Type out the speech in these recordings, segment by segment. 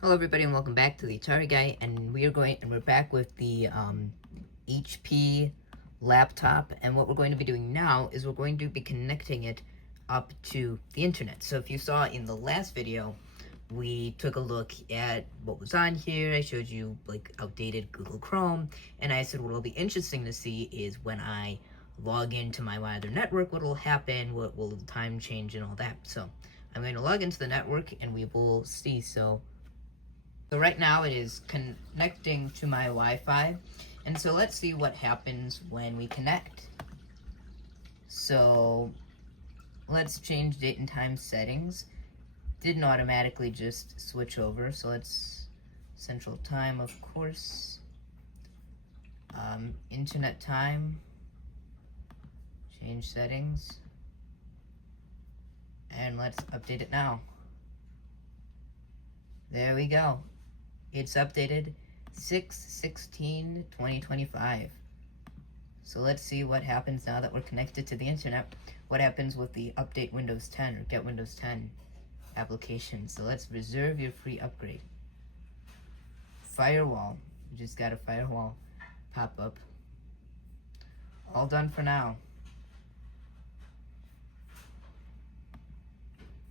Hello everybody and welcome back to the Atari Guy, and we're back with the HP laptop, and what we're going to be doing now is we're going to be connecting it up to the internet. So if you saw in the last video, we took a look at what was on here. I showed you like outdated Google Chrome, and I said what will be interesting to see is when I log into my wider network, what will happen, what will the time change and all that. So I'm going to log into the network and we will see. So right now it is connecting to my Wi-Fi, and so let's see what happens when we connect. So let's change date and time settings. Didn't automatically just switch over, so let's central time, of course. Internet time, change settings, and let's update it now. There we go. It's updated 6/16/2025. So let's see what happens now that we're connected to the internet. What happens with the update Windows 10 or get Windows 10 application. So let's reserve your free upgrade. Firewall. You just got a firewall pop up. All done for now.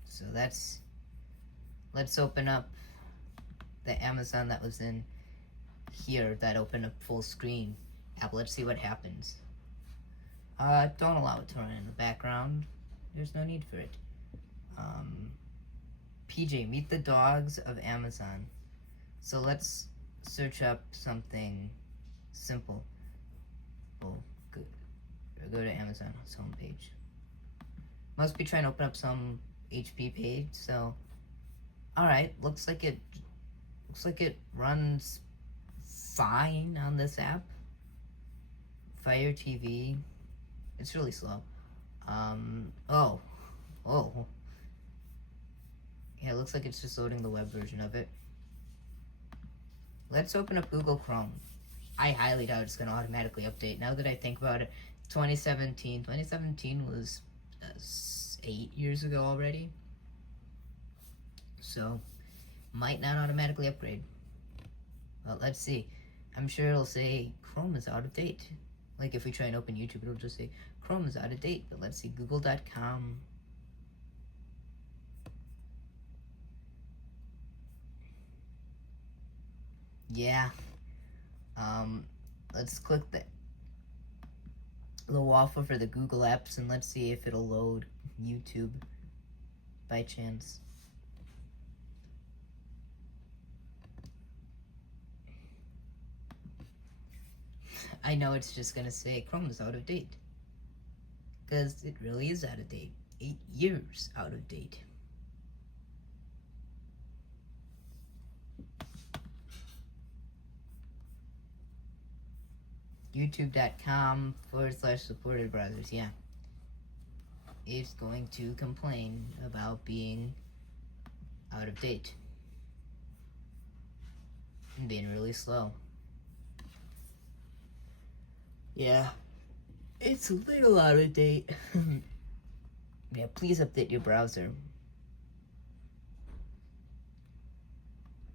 So let's open up the Amazon that was in here that opened up full screen app. Let's see what happens. Don't allow it to run in the background. There's no need for it. PJ, meet the dogs of Amazon. So let's search up something simple. Oh, good. Go to Amazon's homepage. Must be trying to open up some HP page. So, all right. Looks like it runs fine on this app. Fire TV. It's really slow. Oh. Yeah, it looks like it's just loading the web version of it. Let's open up Google Chrome. I highly doubt it's going to automatically update. Now that I think about it, 2017 was 8 years ago already. So, might not automatically upgrade. Well, let's see. I'm sure it'll say Chrome is out of date. Like if we try and open YouTube, it'll just say Chrome is out of date. But let's see, google.com. Yeah. Let's click the waffle for the Google apps and let's see if it'll load YouTube by chance. I know it's just gonna say Chrome is out of date. Because it really is out of date. 8 years out of date. YouTube.com/supported browsers, yeah. It's going to complain about being out of date. And being really slow. Yeah, it's a little out of date. Yeah, please update your browser.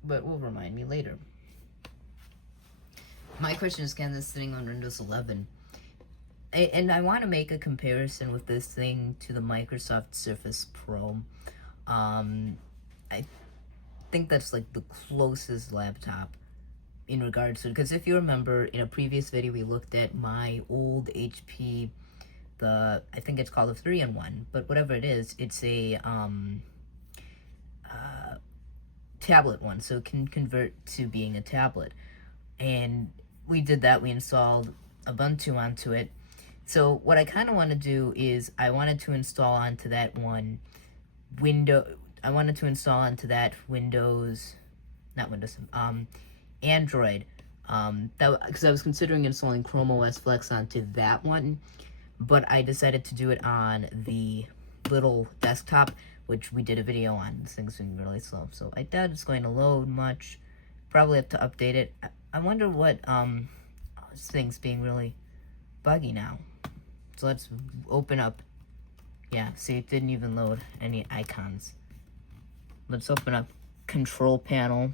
But will remind me later. My question is, can this thing on Windows 11? And I want to make a comparison with this thing to the Microsoft Surface Pro. I think that's like the closest laptop in regards to, because if you remember in a previous video we looked at my old HP, I think it's called a 3-in-1, but whatever it is, it's a tablet one, so it can convert to being a tablet. And we did that. We installed Ubuntu onto it. So what I kind of want to do is I wanted to install onto that one Android, because I was considering installing Chrome OS Flex onto that one, but I decided to do it on the little desktop, which we did a video on. This thing's been really slow, so I doubt it's going to load much. Probably have to update it. I wonder what, this thing's being really buggy now. So let's open up. Yeah, see, it didn't even load any icons. Let's open up Control Panel.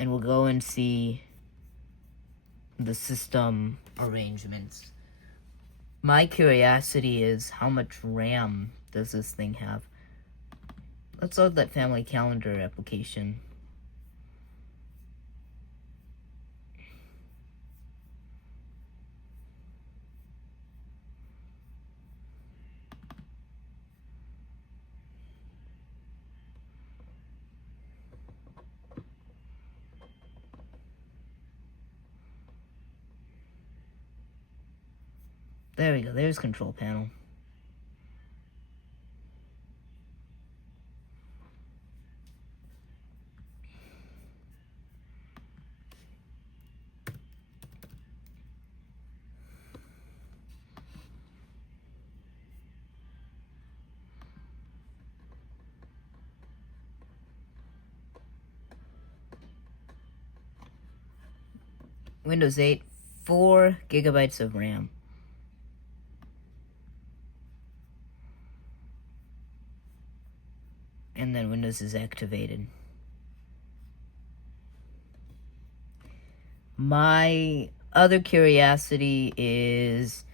and we'll go and see the system arrangements. My curiosity is, how much RAM does this thing have? Let's load that family calendar application. There we go, there's control panel. Windows 8, 4 gigabytes of RAM. And then Windows is activated. My other curiosity is,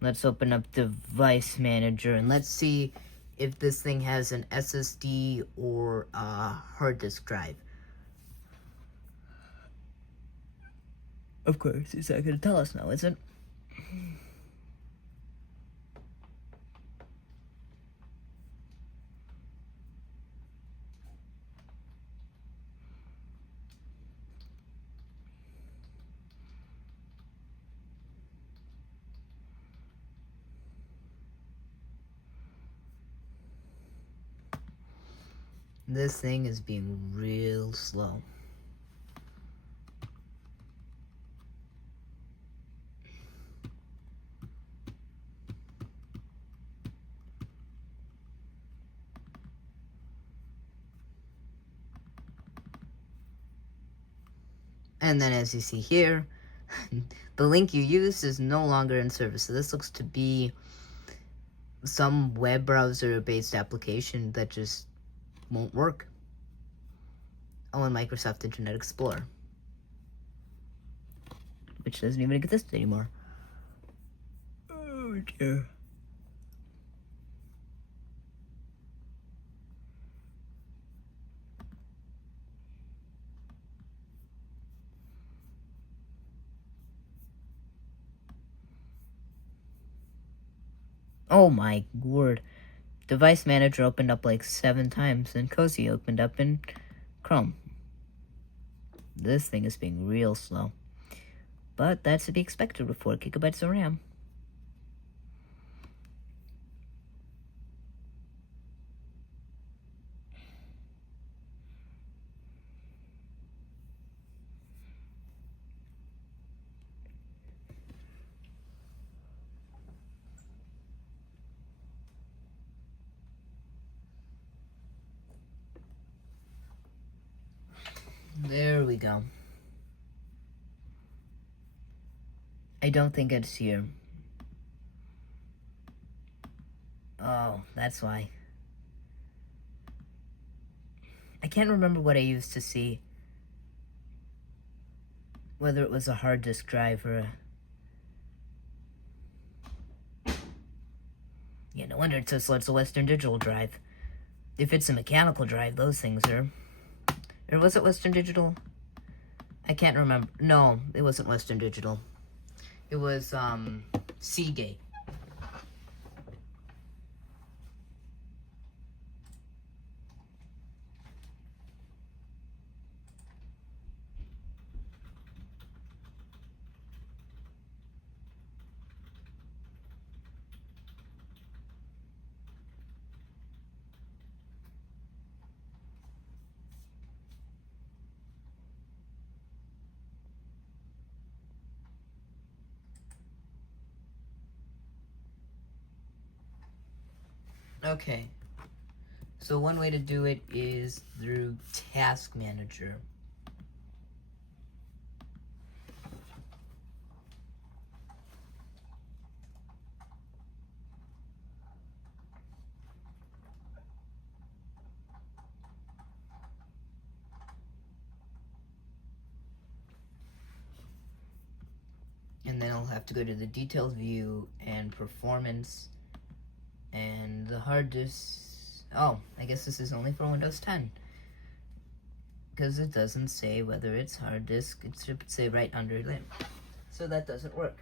let's open up Device Manager and let's see if this thing has an SSD or a hard disk drive. Of course, it's not going to tell us now, is it? This thing is being real slow. And then as you see here, the link you used is no longer in service. So this looks to be some web browser based application that just won't work. Oh, and Microsoft Internet Explorer, which doesn't even exist anymore. Oh dear. Oh my word. Device Manager opened up like 7 times, and Cozy opened up in Chrome. This thing is being real slow. But that's to be expected with 4 gigabytes of RAM. There we go. I don't think it's here. Oh, that's why. I can't remember what I used to see. Whether it was a hard disk drive or a... Yeah, no wonder it says it's a Western Digital drive. If it's a mechanical drive, those things are... Or was it Western Digital? I can't remember. No, it wasn't Western Digital. It was, Seagate. Okay. So one way to do it is through Task Manager. And then I'll have to go to the detailed view and performance and the hard disk. Oh, I guess this is only for Windows 10. Because it doesn't say whether it's hard disk. It should say right under it. So that doesn't work.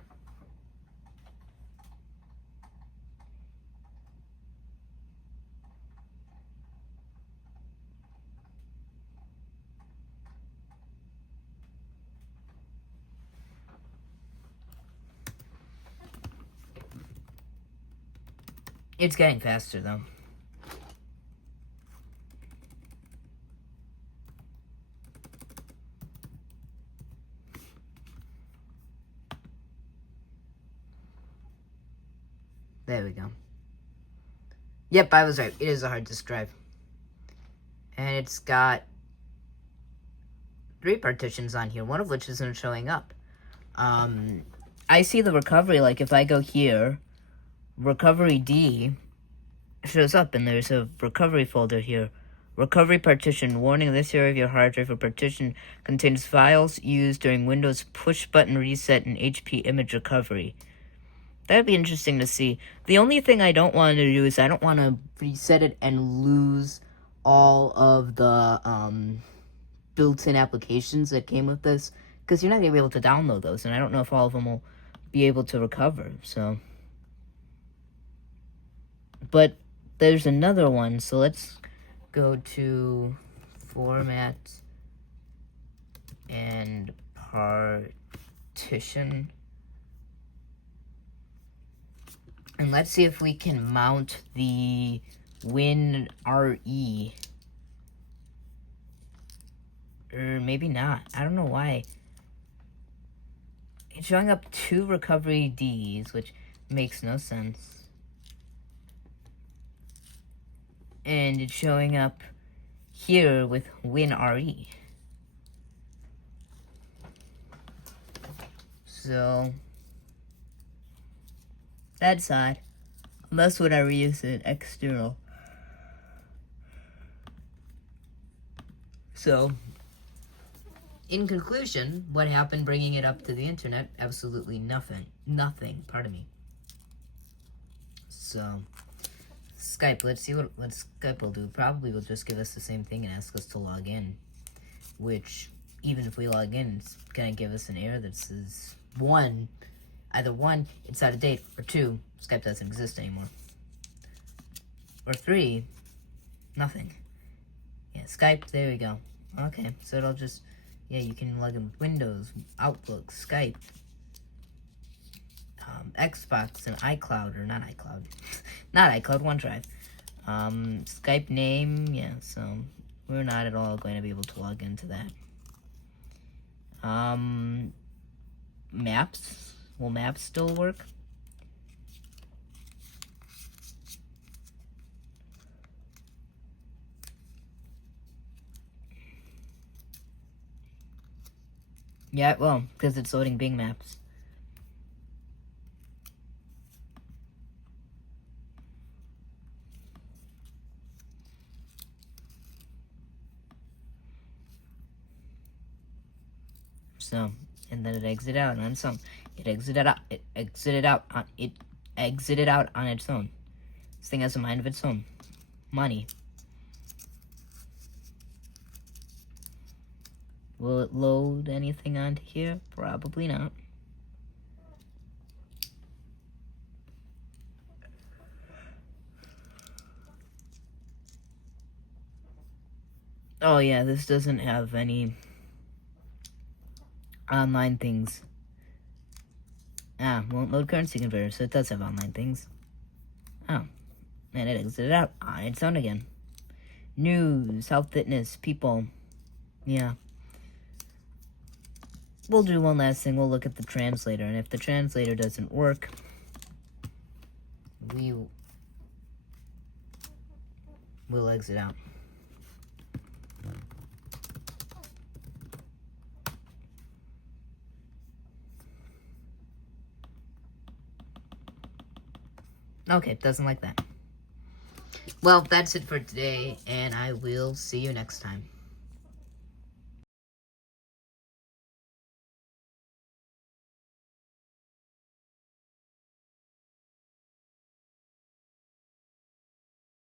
It's getting faster though. There we go. Yep, I was right. It is a hard disk drive. And it's got 3 partitions on here, one of which isn't showing up. I see the recovery, like if I go here, recovery D shows up, and there's a recovery folder here. Recovery partition. Warning, this area of your hard drive or partition contains files used during Windows push button reset and HP image recovery. That'd be interesting to see. The only thing I don't want to do is I don't want to reset it and lose all of the built-in applications that came with this, because you're not going to be able to download those, and I don't know if all of them will be able to recover, so. But there's another one, so let's go to Format and Partition. And let's see if we can mount the WinRE. Or maybe not. I don't know why. It's showing up 2 recovery Ds, which makes no sense. And it's showing up here with WinRE. So that's odd. Unless when I reuse it external. So, in conclusion, what happened bringing it up to the internet? Absolutely nothing. Nothing, pardon me. So, Skype, let's see what Skype will do. Probably will just give us the same thing and ask us to log in. Which, even if we log in, it's gonna give us an error that says, either 1, it's out of date, or 2, Skype doesn't exist anymore. Or 3, nothing. Yeah, Skype, there we go. Okay, so it'll just, yeah, you can log in with Windows, Outlook, Skype, Xbox, and iCloud, or not iCloud, not iCloud, OneDrive. Skype name, yeah, so we're not at all going to be able to log into that. Maps, will Maps still work? Yeah, well, because it's loading Bing Maps. So, and then it exited out on its own. It exited out on its own. This thing has a mind of its own. Money. Will it load anything onto here? Probably not. Oh yeah, this doesn't have any online things. Won't load currency converter, so it does have online things. Oh, and it exited out on its own again. News, health, fitness, people. Yeah. We'll do one last thing. We'll look at the translator, and if the translator doesn't work, we'll exit out. Okay, doesn't like that. Well, that's it for today, and I will see you next time.